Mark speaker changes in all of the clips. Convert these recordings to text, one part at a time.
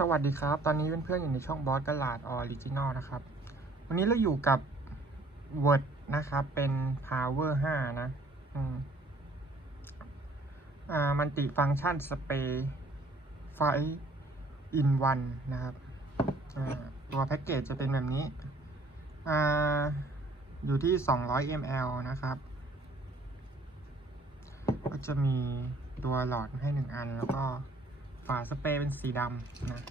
Speaker 1: สวัสดีครับ ตอนนี้เพื่อนๆอยู่ในช่องบอสกลาดออริจินอลนะครับ วันนี้เราอยู่กับ Word นะครับ เป็น Power 5 นะอืมอ่ามันติฟังก์ชันสเปรย์ไฟอินวันนะครับอ่าตัวแพ็กเกจจะเป็นแบบนี้อ่าอยู่ที่ 200 ml นะครับ ก็จะมีตัวหลอดให้หนึ่งอันแล้วก็ ฝาสเปรย์เป็นสีดำนะ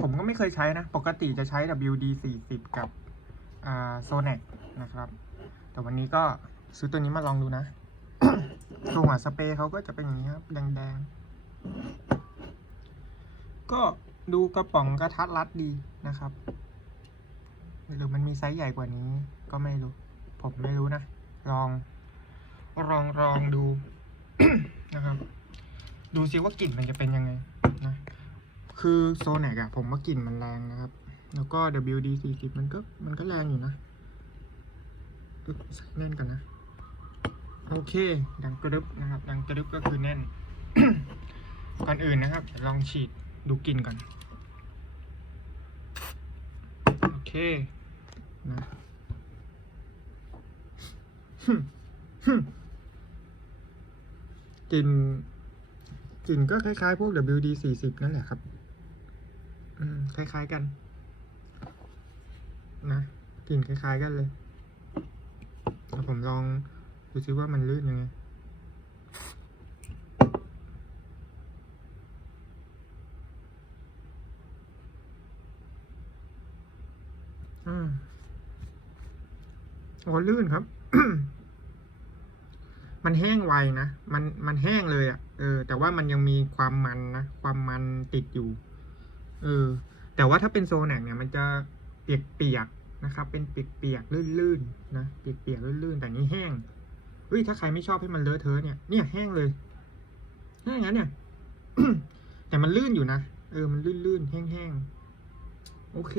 Speaker 1: ผมก็ไม่เคยใช้นะ ปกติจะใช้ WD 40กับโซเน็กนะครับ แต่วันนี้ก็ซื้อตัวนี้มาลองดูนะตัวหัวสเปรย์เขาก็จะเป็นอย่างนี้ครับ แดงๆ ก็ดูกระป๋องกระทัดรัดดีนะครับหรือมันมีไซส์ใหญ่กว่านี้ก็ไม่รู้ ผมไม่รู้นะ ลองลองลองดูนะครับ ดูซิว่ากลิ่นมันจะเป็นยังไงนะคือโซแนอะผมว่ากลิ่นมันแรงนะครับ แล้วก็ WD 40มันก็มันก็แรงอยู่นะใส่แน่นกันนะ โอเค ดังกระดึบนะครับ ดังกระดึบก็คือแน่น ก่อนอื่นนะครับ ลองฉีดดูกลิ่นก่อน โอเค นะกลิ่น กลิ่นก็คล้ายๆ พวก WD 40 นั่นแหละครับ อืม คล้ายๆกัน นะกลิ่นคล้ายๆกันเลยเดี๋ยวผมลองดูซิว่ามันลื่นยังไงอืมโอ้ลื่นครับ มันแห้งไวนะ มันมันแห้งเลยอะ่ะ เออ แต่ว่ามันยังมีความมันนะ ความมันติดอยู่ เออ แต่ว่าถ้าเป็นโซแนกเนี่ย มันจะเปียกๆนะครับ เป็นเปียกๆลื่นๆนะ เปียกๆลื่นๆ แต่นี้แห้งเฮ้ย ถ้าใครไม่ชอบให้มันเลอะเทอะเนี่ย เนี่ยแห้งเลยแห้งงั้นเนี่ย แต่มันลื่นอยู่นะ เออ มันลื่นๆ แห้งๆ โอเค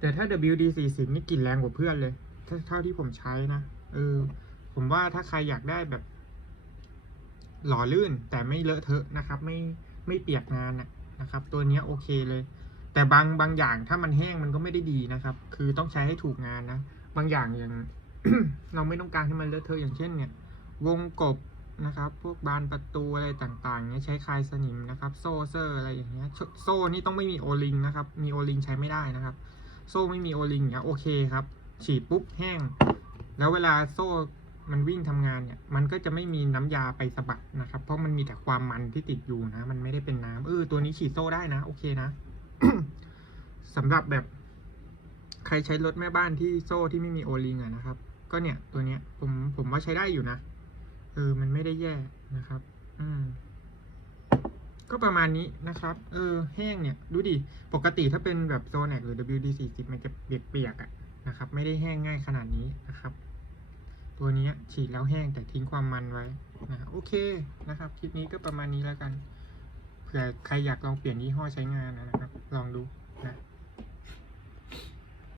Speaker 1: แต่ถ้า WD 40 นี่กลิ่นแรงกว่าเพื่อนเลยถ้าเท่าที่ผมใช้นะ เออ ผมว่าถ้าใครอยากได้แบบ หล่อลื่นแต่ไม่เลอะเทอะนะครับ ไม่ไม่เปียกงานนะครับ ตัวนี้โอเคเลย แต่บางบางอย่างถ้ามันแห้งมันก็ไม่ได้ดีนะครับ คือต้องใช้ให้ถูกงานนะ บางอย่างอย่าง เราไม่ต้องการให้มันเลอะเทอะอย่างเช่น เนี่ย วงกบนะครับ พวกบานประตูอะไรต่างๆเนี้ยใช้คลายสนิมนะครับ โซ่เซอร์อะไรอย่างเงี้ย โซ่นี่ต้องไม่มีโอลิงนะครับ มีโอลิงใช้ไม่ได้นะครับ โซ่ไม่มีโอลิงเนี่ยโอเคครับ ฉีดปุ๊บแห้ง แล้วเวลาโซ่ มันวิ่งทำงานเนี่ย มันก็จะไม่มีน้ำยาไปสะบัดนะครับ เพราะมันมีแต่ความมันที่ติดอยู่นะ มันไม่ได้เป็นน้ำเออตัวนี้ฉีดโซ่ได้นะ โอเคนะสำหรับแบบ ใครใช้รถแม่บ้านที่โซ่ที่ไม่มีโอลิงอะนะครับ ก็เนี่ย ตัวเนี้ย ผมผมว่าใช้ได้อยู่นะเออ มันไม่ได้แย่นะครับ อืม ก็ประมาณนี้นะครับ เออ แห้งเนี่ย ดูดิ ปกติถ้าเป็นแบบโซแนกหรือ WD 40 มันจะเปียกๆอะนะครับ ไม่ได้แห้งง่ายขนาดนี้นะครับ ตัวนี้ฉีดแล้วแห้งแต่ทิ้งความมันไว้นะโอเคนะครับคลิปนี้ก็ประมาณนี้แล้วกันเผื่อใครอยากลองเปลี่ยนยี่ห้อใช้งานนะครับ ลองดูนะ